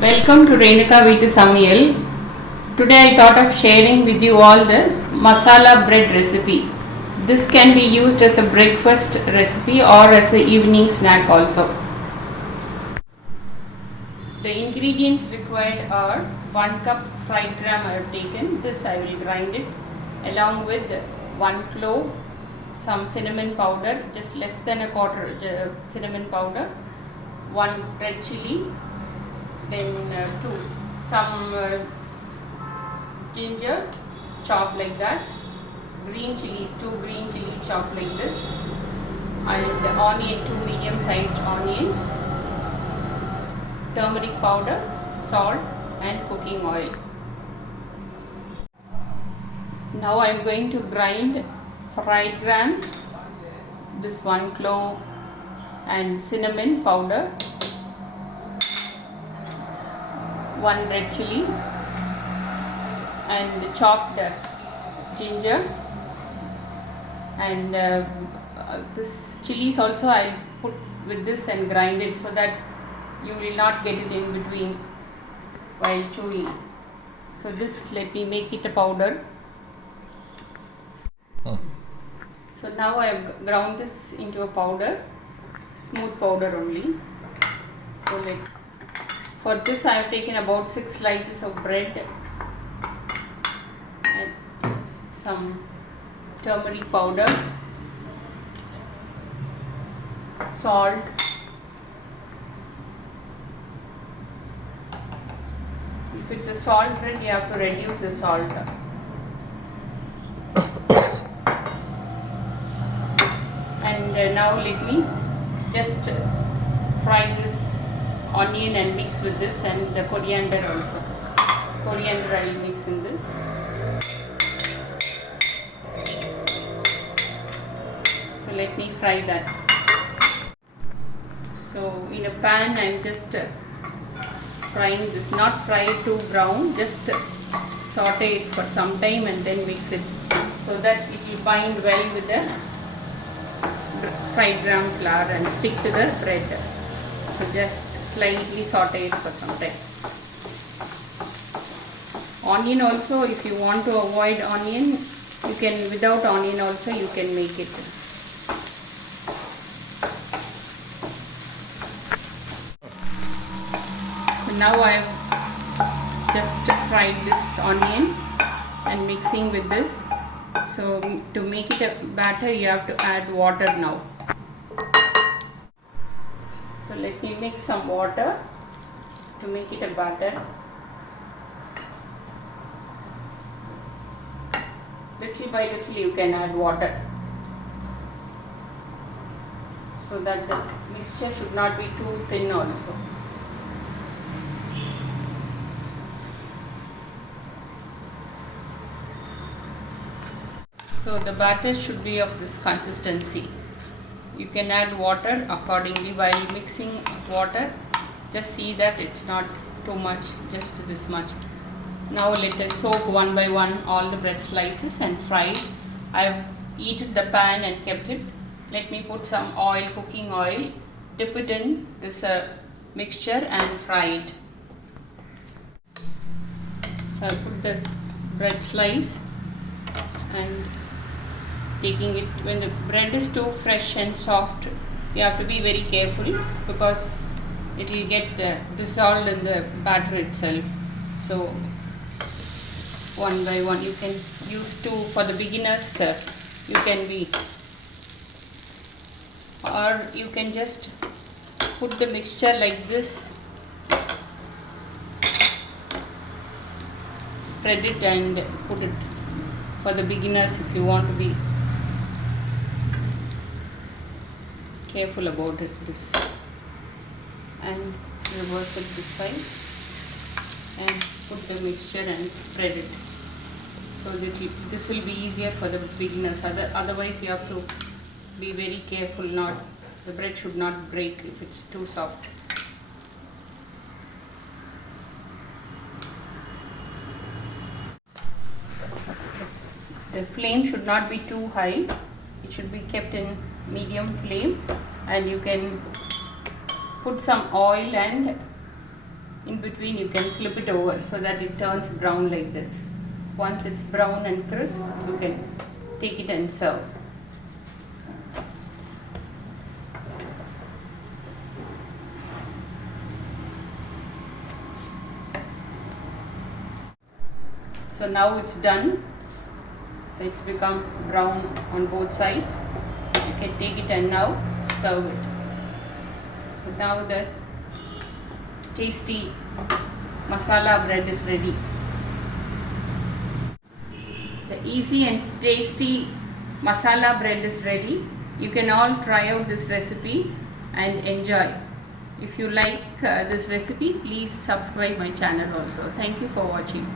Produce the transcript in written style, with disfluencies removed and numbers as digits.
Welcome to Renuka Veetu Samayal. Today I thought of sharing with you all the masala bread recipe. This can be used as a breakfast recipe or as an evening snack also. The ingredients required are 1 cup fried gram I have taken. This I will grind it along with 1 clove, some cinnamon powder, just less than a quarter cinnamon powder, 1 red chili, then some ginger chopped like that, green chilies, 2 green chilies chopped like this, and onion, 2 medium sized onions, turmeric powder, salt and cooking oil. Now I am going to grind fried gram, this 1 clove and cinnamon powder, 1 red chili and chopped ginger, and this chilies also I put with this and grind it so that you will not get it in between while chewing. So this, let me make it a powder. So now I have ground this into a powder, smooth powder only. So for this I have taken about 6 slices of bread and some turmeric powder, salt, if it's a salt bread you have to reduce the salt, and now let me just fry this onion and mix with this, and the coriander also. Coriander I will mix in this. So let me fry that. So in a pan I am just frying this, not fry it too brown, just saute it for some time and then mix it so that it will bind well with the fried gram flour and stick to the bread. So just slightly saute it for some time. Onion also, if you want to avoid onion, you can, without onion also you can make it. So now I have just fried this onion and mixing with this. So to make it a batter you have to add water now. So let me mix some water to make it a batter. Little by little you can add water so that the mixture should not be too thin also. So the batter should be of this consistency. You can add water accordingly while mixing water. Just see that it's not too much, just this much. Now let us soak one by one all the bread slices and fry. I have heated the pan and kept it. Let me put some oil, cooking oil, dip it in this mixture and fry it. So I put this bread slice and taking it, when the bread is too fresh and soft you have to be very careful because it will get dissolved in the batter itself. So one by one you can use two for the beginners, you can be, or you can just put the mixture like this, spread it and put it for the beginners if you want to be careful about it, this, and reverse it this side and put the mixture and spread it so that this will be easier for the beginners. Otherwise you have to be very careful, not, the bread should not break if it's too soft. The flame should not be too high, it should be kept in medium flame, and you can put some oil and in between you can flip it over so that it turns brown like this. Once it's brown and crisp, you can take it and serve. So now it's done. So it's become brown on both sides. You can take it and now serve it. So now the tasty masala bread is ready. The easy and tasty masala bread is ready. You can all try out this recipe and enjoy. If you like this recipe, please subscribe my channel also. Thank you for watching.